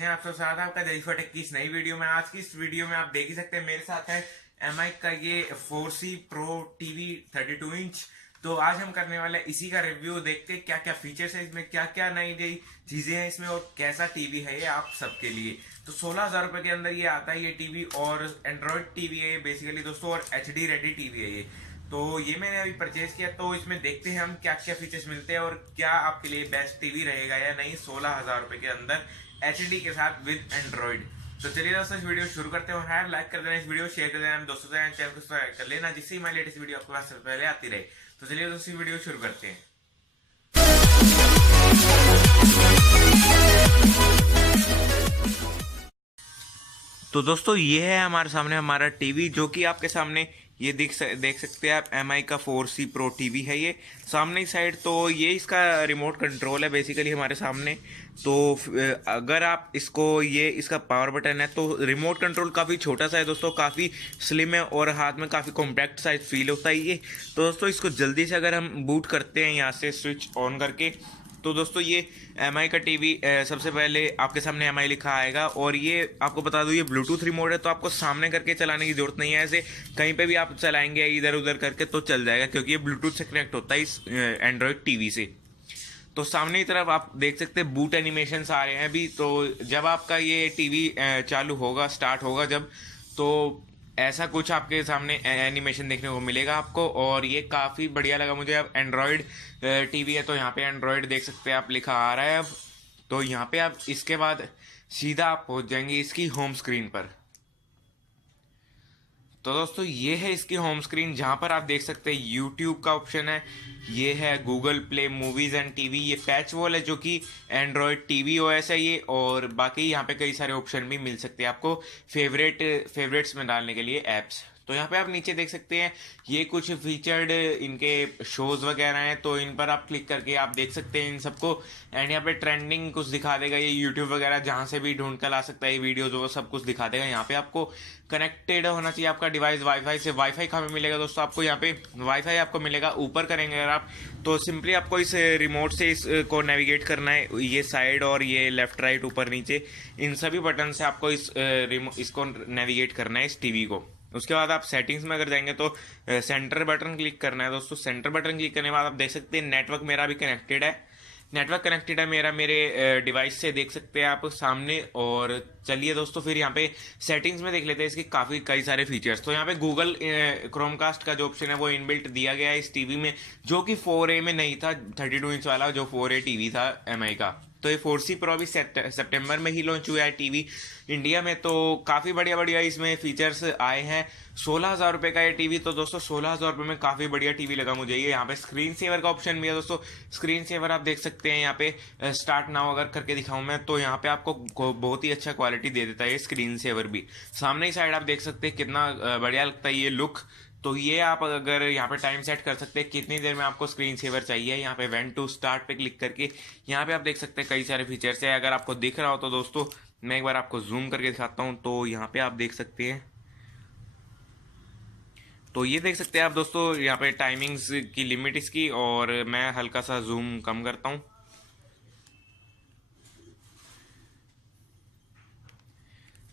कैसे हैं आप सब। साथ आपका जरीफा टेक की इस नई वीडियो में। आज की इस वीडियो में आप देख ही सकते हैं मेरे साथ है एमआई का ये 4C Pro टीवी 32 इंच। तो आज हम करने वाले इसी का रिव्यू, देखते हैं क्या क्या फीचर्स है इसमें, क्या क्या नई नई चीजें हैं इसमें और कैसा टीवी है ये आप सबके लिए। तो 16,000 रुपए के अंदर ये आता है ये टीवी, और एंड्रॉइड टीवी है बेसिकली दोस्तों, और HD रेडी टीवी है ये। तो ये मैंने अभी परचेज किया, तो इसमें देखते हैं हम क्या क्या फीचर्स मिलते हैं और क्या आपके लिए बेस्ट टीवी रहेगा या नहीं 16,000 रुपए के अंदर HD के साथ विद एंड्रॉइड। तो चलिए दोस्तों इस वीडियो शुरू करते हैं। और लाइक कर देना इस वीडियो, शेयर कर देना दोस्तों से, चैनल को सब्सक्राइब कर लेना जिससे हमारी लेटेस्ट वीडियो आपके पास सबसे पहले आती रहे। तो चलिए दोस्तों वीडियो शुरू करते हैं। तो दोस्तों ये है हमारे सामने हमारा टीवी, जो कि आपके सामने ये देख सकते हैं आप, MI का 4C Pro टीवी है ये। सामने साइड तो ये इसका रिमोट कंट्रोल है बेसिकली हमारे सामने। तो अगर आप इसको, ये इसका पावर बटन है, तो रिमोट कंट्रोल काफ़ी छोटा सा है दोस्तों, काफ़ी स्लिम है और हाथ में काफ़ी कॉम्पैक्ट साइज फील होता है ये। तो दोस्तों इसको जल्दी से अगर हम बूट करते हैं यहाँ से स्विच ऑन करके, तो दोस्तों ये MI का टीवी सबसे पहले आपके सामने MI लिखा आएगा। और ये आपको बता दूं ये ब्लूटूथ रिमोट है, तो आपको सामने करके चलाने की जरूरत नहीं है। ऐसे कहीं पे भी आप चलाएंगे इधर उधर करके तो चल जाएगा, क्योंकि ये ब्लूटूथ से कनेक्ट होता है इस एंड्रॉयड टीवी से। तो सामने की तरफ आप देख सकते हैं बूट एनिमेशन आ रहे हैं अभी। तो जब आपका ये टीवी चालू होगा, स्टार्ट होगा जब, तो ऐसा कुछ आपके सामने एनिमेशन देखने को मिलेगा आपको। और ये काफ़ी बढ़िया लगा मुझे। अब एंड्रॉयड टीवी है तो यहाँ पे एंड्रॉयड देख सकते हैं आप लिखा आ रहा है अब। तो यहाँ पे आप इसके बाद सीधा आप पहुँच जाएंगे इसकी होम स्क्रीन पर। तो दोस्तों ये है इसकी होम स्क्रीन, जहाँ पर आप देख सकते हैं यूट्यूब का ऑप्शन है, ये है Google play movies and TV, ये पैच वॉल है जो कि एंड्रॉयड टीवी ओएस है ये। और बाकी यहाँ पे कई सारे ऑप्शन भी मिल सकते हैं आपको फेवरेट्स में डालने के लिए ऐप्स। तो यहाँ पे आप नीचे देख सकते हैं ये कुछ फीचर्ड इनके शोज वगैरह हैं, तो इन पर आप क्लिक करके आप देख सकते हैं इन सबको। एंड यहाँ पे ट्रेंडिंग कुछ दिखा देगा, ये यूट्यूब वगैरह जहाँ से भी ढूंढ कर ला सकता है ये वीडियोज, वो सब कुछ दिखा देगा। यहाँ पे आपको कनेक्टेड होना चाहिए आपका डिवाइस वाईफाई से। वाईफाई कहाँ पे मिलेगा दोस्तों, आपको यहाँ पे वाईफाई आपको मिलेगा ऊपर करेंगे अगर आप, तो सिंपली आपको इस रिमोट से इसको नेविगेट करना है, ये साइड और ये लेफ्ट राइट ऊपर नीचे, इन सभी बटन से आपको इसको नेविगेट करना है इस टीवी को। उसके बाद आप सेटिंग्स में अगर जाएंगे तो सेंटर बटन क्लिक करना है दोस्तों। सेंटर बटन क्लिक करने के बाद आप देख सकते हैं नेटवर्क मेरा भी कनेक्टेड है, नेटवर्क कनेक्टेड है मेरा मेरे डिवाइस से, देख सकते हैं आप सामने। और चलिए दोस्तों फिर यहाँ पे सेटिंग्स में देख लेते हैं इसकी कई सारे फीचर्स। तो यहाँ पे गूगल क्रोमकास्ट का जो ऑप्शन है वो इनबिल्ट दिया गया है इस टीवी में, जो कि 4A में नहीं था, 32 इंच वाला जो 4A टीवी था MI का। तो ये 4C Pro भी सितंबर में ही लॉन्च हुआ है टीवी इंडिया में। तो काफ़ी बढ़िया बढ़िया इसमें फीचर्स आए हैं। 16,000 रुपये का ये टीवी, तो दोस्तों 16,000 रुपये में काफ़ी बढ़िया टीवी लगा मुझे ये। यहाँ पे स्क्रीन सेवर का ऑप्शन भी है दोस्तों, स्क्रीन सेवर आप देख सकते हैं यहाँ पे। स्टार्ट नाउ अगर करके दिखाऊं मैं, तो यहाँ पे आपको बहुत ही अच्छा क्वालिटी दे देता है ये स्क्रीन सेवर भी। सामने ही साइड आप देख सकते हैं कितना बढ़िया लगता है ये लुक। तो ये आप अगर यहाँ पे टाइम सेट कर सकते हैं कितनी देर में आपको स्क्रीन सेवर चाहिए, यहाँ पे वेन टू स्टार्ट पे क्लिक करके यहाँ पे आप देख सकते हैं कई सारे फीचर्स है। अगर आपको दिख रहा हो तो दोस्तों मैं एक बार आपको जूम करके दिखाता हूँ। तो यहाँ पे आप देख सकते हैं, तो ये देख सकते हैं आप दोस्तों यहाँ पे टाइमिंग्स की लिमिट इसकी, और मैं हल्का सा जूम कम करता हूँ।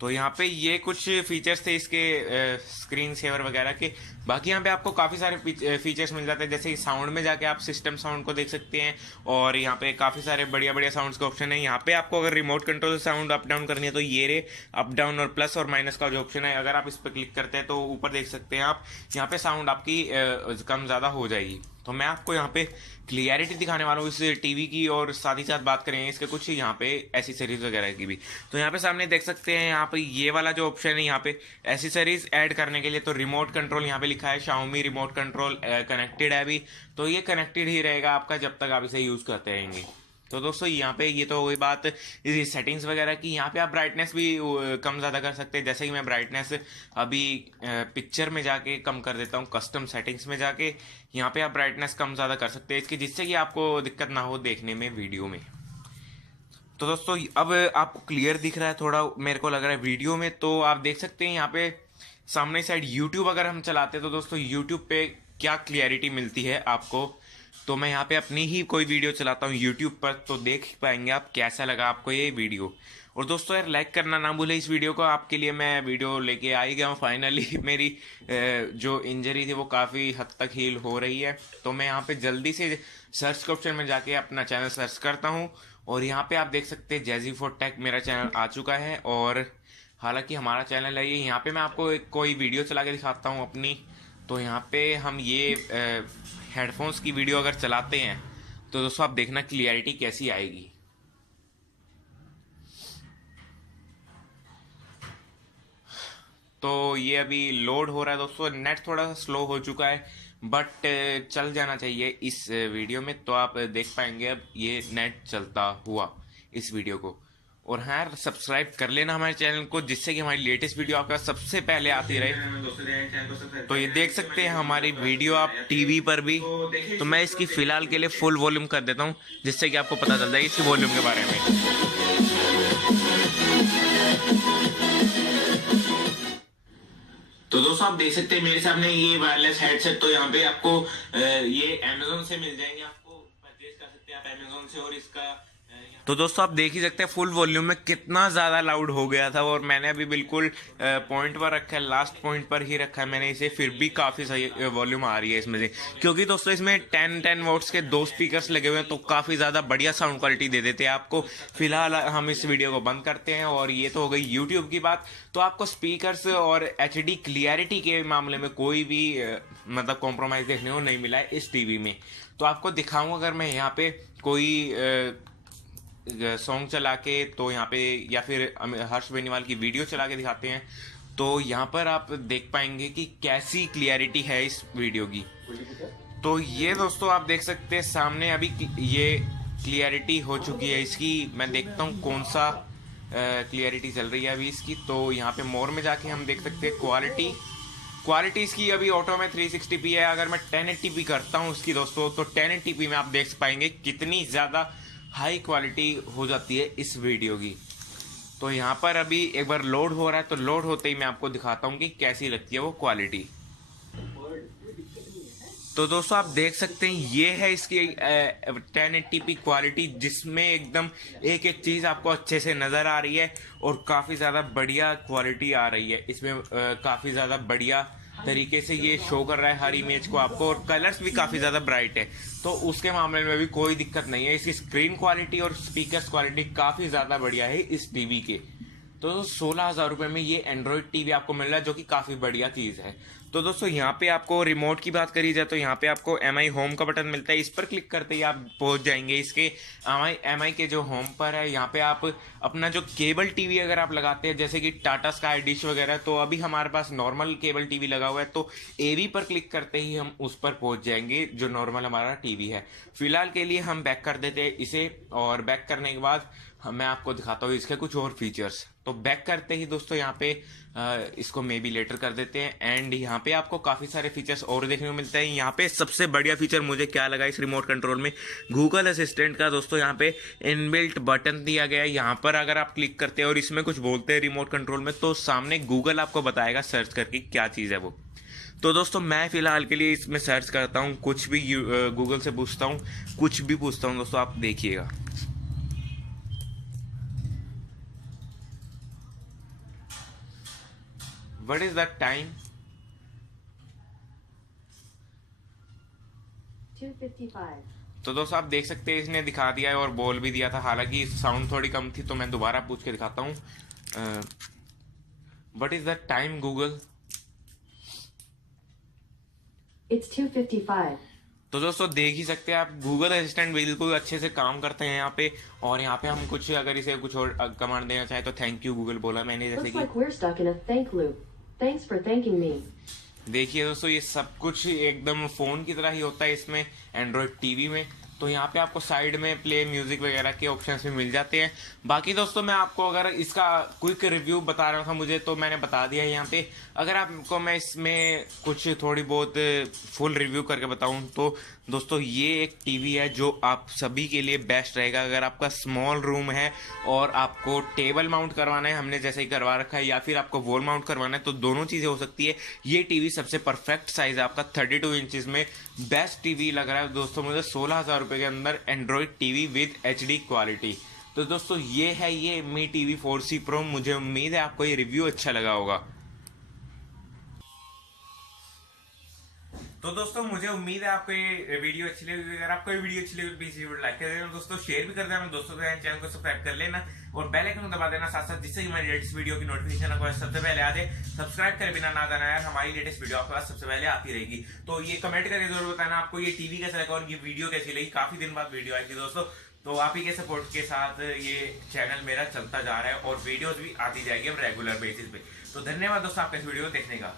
तो यहाँ पे ये कुछ फीचर्स थे इसके स्क्रीन सेवर वगैरह के। बाकी यहाँ पे आपको काफ़ी सारे फीचर्स मिल जाते हैं, जैसे साउंड में जाके आप सिस्टम साउंड को देख सकते हैं। और यहाँ पे काफ़ी सारे बढ़िया बढ़िया साउंड्स का ऑप्शन है। यहाँ पे आपको अगर रिमोट कंट्रोल से साउंड अप डाउन करनी है, तो ये रे अप डाउन और प्लस और माइनस का जो ऑप्शन है, अगर आप इस पर क्लिक करते हैं तो ऊपर देख सकते हैं आप, यहाँ पे साउंड आपकी कम ज़्यादा हो जाएगी। तो मैं आपको यहाँ पे क्लियरिटी दिखाने वाला हूँ इस टीवी की, और साथ ही साथ बात करेंगे इसके कुछ यहाँ पे एसेसरीज वगैरह की भी। तो यहाँ पे सामने देख सकते हैं यहाँ पे ये वाला जो ऑप्शन है, यहाँ पे एसेसरीज ऐड करने के लिए, तो रिमोट कंट्रोल यहाँ पे लिखा है Xiaomi रिमोट कंट्रोल कनेक्टेड है अभी। तो ये कनेक्टेड ही रहेगा आपका जब तक आप इसे यूज़ करते रहेंगे। तो दोस्तों यहाँ पे ये तो हो गई बात इस सेटिंग्स वगैरह की। यहाँ पे आप ब्राइटनेस भी कम ज़्यादा कर सकते हैं, जैसे कि मैं ब्राइटनेस अभी पिक्चर में जाके कम कर देता हूँ, कस्टम सेटिंग्स में जाके यहाँ पे आप ब्राइटनेस कम ज़्यादा कर सकते हैं इसकी, जिससे कि आपको दिक्कत ना हो देखने में वीडियो में। तो दोस्तों अब आपको क्लियर दिख रहा है थोड़ा, मेरे को लग रहा है वीडियो में। तो आप देख सकते हैं यहाँ पे सामने साइड यूट्यूब अगर हम चलाते हैं, तो दोस्तों यूट्यूब पे क्या क्लियरिटी मिलती है आपको। तो मैं यहाँ पे अपनी ही कोई वीडियो चलाता हूँ यूट्यूब पर, तो देख पाएंगे आप कैसा लगा आपको ये वीडियो। और दोस्तों यार लाइक करना ना भूले इस वीडियो को। आपके लिए मैं वीडियो लेके आ ही गया हूँ फाइनली। मेरी जो इंजरी थी वो काफ़ी हद तक हील हो रही है। तो मैं यहाँ पे जल्दी से सर्च के ऑप्शन में जाके अपना चैनल सर्च करता हूँ और यहाँ पे आप देख सकते हैं जैजी फॉर टेक मेरा चैनल आ चुका है। और हालांकि हमारा चैनल है ये, यहाँ पे मैं आपको कोई वीडियो चला के दिखाता हूँ अपनी। तो यहाँ पे हम ये हेडफोन्स की वीडियो अगर चलाते हैं तो दोस्तों आप देखना क्लियरिटी कैसी आएगी। तो ये अभी लोड हो रहा है दोस्तों, नेट थोड़ा सा स्लो हो चुका है बट चल जाना चाहिए इस वीडियो में। तो आप देख पाएंगे अब ये नेट चलता हुआ इस वीडियो को। और हाँ यार सब्सक्राइब कर लेना हमारे चैनल को, जिससे कि हमारी लेटेस्ट वीडियो आपका सबसे पहले आती रहे। तो ये देख सकते हैं हमारी वीडियो आप टीवी पर भी। तो मैं इसकी फिलहाल के लिए फुल वॉल्यूम कर देता हूँ, जिससे कि आपको पता चल जाए इसकी वॉल्यूम के बारे में। तो दोस्तों आप देख सकते हैं मेरे सामने ये वायरलेस हेडसेट। तो यहाँ पे आपको ये अमेजोन से मिल जाएंगे, आपको परचेज कर सकते हैं आप अमेजोन से। और इसका तो दोस्तों आप देख ही सकते हैं फुल वॉल्यूम में कितना ज़्यादा लाउड हो गया था। और मैंने अभी बिल्कुल पॉइंट पर रखा है, लास्ट पॉइंट पर ही रखा है मैंने इसे, फिर भी काफ़ी सही वॉल्यूम आ रही है इसमें से। क्योंकि दोस्तों इसमें 10 वॉट्स के 2 स्पीकर्स लगे हुए हैं, तो काफ़ी ज़्यादा बढ़िया साउंड क्वालिटी दे देते हैं आपको। फिलहाल हम इस वीडियो को बंद करते हैं। और ये तो हो गई यूट्यूब की बात। तो आपको स्पीकर्स और HD क्लियरिटी के मामले में कोई भी मतलब कॉम्प्रोमाइज़ देखने को नहीं मिला है इस टीवी में। तो आपको दिखाऊंगा अगर मैं यहाँ पे कोई सॉन्ग चला के, तो यहाँ पे या फिर हर्ष बेनीवाल की वीडियो चला के दिखाते हैं, तो यहाँ पर आप देख पाएंगे कि कैसी क्लियरिटी है इस वीडियो की। तो ये दोस्तों आप देख सकते हैं सामने अभी ये क्लियरिटी हो चुकी है इसकी। मैं देखता हूँ कौन सा क्लियरिटी चल रही है अभी इसकी। तो यहाँ पे मोर में जाके हम देख सकते हैं क्वालिटी इसकी अभी ऑटो में 360p है। अगर मैं 1080p करता हूँ इसकी दोस्तों, तो 1080p में आप देख पाएंगे कितनी ज़्यादा हाई क्वालिटी हो जाती है इस वीडियो की। तो यहाँ पर अभी एक बार लोड हो रहा है, तो लोड होते ही मैं आपको दिखाता हूँ कि कैसी लगती है वो क्वालिटी। तो दोस्तों आप देख सकते हैं ये है इसकी 1080p क्वालिटी, जिसमें एकदम एक एक चीज़ आपको अच्छे से नज़र आ रही है और काफ़ी ज़्यादा बढ़िया क्वालिटी आ रही है इसमें। काफ़ी ज़्यादा बढ़िया तरीके से ये शो कर रहा है हर इमेज को आपको, और कलर्स भी काफ़ी ज़्यादा ब्राइट है। तो उसके मामले में भी कोई दिक्कत नहीं है। इसकी स्क्रीन क्वालिटी और स्पीकर्स क्वालिटी काफ़ी ज़्यादा बढ़िया है इस टीवी के। तो 16,000 रुपये में ये एंड्रॉयड टीवी आपको मिल रहा है, जो कि काफ़ी बढ़िया चीज़ है। तो दोस्तों यहाँ पे आपको रिमोट की बात करी जाए तो यहाँ पे आपको MI होम का बटन मिलता है। इस पर क्लिक करते ही आप पहुँच जाएंगे इसके MI के जो होम पर है। यहाँ पे आप अपना जो केबल टीवी अगर आप लगाते हैं, जैसे कि टाटा स्काई डिश वगैरह, तो अभी हमारे पास नॉर्मल केबल टीवी लगा हुआ है, तो AV पर क्लिक करते ही हम उस पर पहुँच जाएंगे जो नॉर्मल हमारा टीवी है। फिलहाल के लिए हम बैक कर देते हैं इसे, और बैक करने के बाद मैं आपको दिखाता हूँ इसके कुछ और फीचर्स। तो बैक करते ही दोस्तों यहाँ पे इसको मे बी लेटर कर देते हैं। एंड यहाँ पे आपको काफ़ी सारे फीचर्स और देखने को मिलते हैं। यहाँ पे सबसे बढ़िया फीचर मुझे क्या लगा इस रिमोट कंट्रोल में, गूगल असिस्टेंट का दोस्तों यहाँ पे इनबिल्ट बटन दिया गया है। यहाँ पर अगर आप क्लिक करते हैं और इसमें कुछ बोलते हैं रिमोट कंट्रोल में, तो सामने गूगल आपको बताएगा सर्च करके क्या चीज़ है वो। तो दोस्तों मैं फ़िलहाल के लिए इसमें सर्च करता हूँ, कुछ भी गूगल से पूछता हूँ, कुछ भी पूछता हूँ दोस्तों, आप देखिएगा। What is that time? 2:55. तो दोस्तों आप देख सकते हैं इसने दिखा दिया है और बोल भी दिया था। हालांकि साउंड थोड़ी कम थी, तो मैं दोबारा पूछ के दिखाता हूँ। What is that time Google? It's 2:55. तो दोस्तों देख ही सकते हैं आप, गूगल असिस्टेंट बिल्कुल अच्छे से काम करते हैं यहाँ पे। और यहाँ पे हम कुछ अगर इसे कुछ और कमांड देना चाहें तो थैंक यू गूगल बोला मैंने, जैसे Looks कि like we're stuck in a thank loop. Thanks for thanking me. देखिए दोस्तों ये सब कुछ एकदम फ़ोन की तरह ही होता है इसमें एंड्रॉयड टीवी में। तो यहाँ पे आपको साइड में प्ले म्यूजिक वगैरह के ऑप्शंस भी मिल जाते हैं। बाकी दोस्तों मैं आपको अगर इसका क्विक रिव्यू बता रहा था मुझे, तो मैंने बता दिया है यहाँ पे। अगर आपको मैं इसमें कुछ थोड़ी बहुत फुल रिव्यू करके बताऊँ तो दोस्तों ये एक टीवी है जो आप सभी के लिए बेस्ट रहेगा। अगर आपका स्मॉल रूम है और आपको टेबल माउंट करवाना है, हमने जैसे ही करवा रखा है, या फिर आपको वॉल माउंट करवाना है, तो दोनों चीज़ें हो सकती है। ये टीवी सबसे परफेक्ट साइज है आपका, 32 इंचज़ में बेस्ट टीवी लग रहा है दोस्तों मुझे 16,000 रुपये के अंदर Android TV with HD quality. तो दोस्तों ये है ये मी टीवी 4C Pro। मुझे उम्मीद है आपको ये रिव्यू अच्छा लगा होगा। तो दोस्तों मुझे उम्मीद है आपको ये वीडियो अच्छी लगी। अगर आपको ये वीडियो अच्छी लगी तो प्लीज वीडियो लाइक कर देना दोस्तों, शेयर भी कर देना दोस्तों के साथ, चैनल को सब्सक्राइब कर लेना और बेल आइकन दबा देना साथ साथ, जिससे कि हमारी लेटेस्ट वीडियो की नोटिफिकेशन आपको सबसे पहले आ जाए। सब्सक्राइब करे बिना ना जाना यार, हमारी लेटेस्ट वीडियो आपके पास सबसे पहले आती रहेगी। तो ये कमेंट करके जरूर बताना आपको ये टीवी कैसा लगा और ये वीडियो कैसी लगी। काफी दिन बाद वीडियो आई थी दोस्तों, तो आप ही के सपोर्ट के साथ ये चैनल मेरा चलता जा रहा है और वीडियोस भी आती जाएगी अब रेगुलर बेसिस पे। तो धन्यवाद दोस्तों आपका इस वीडियो को देखने का।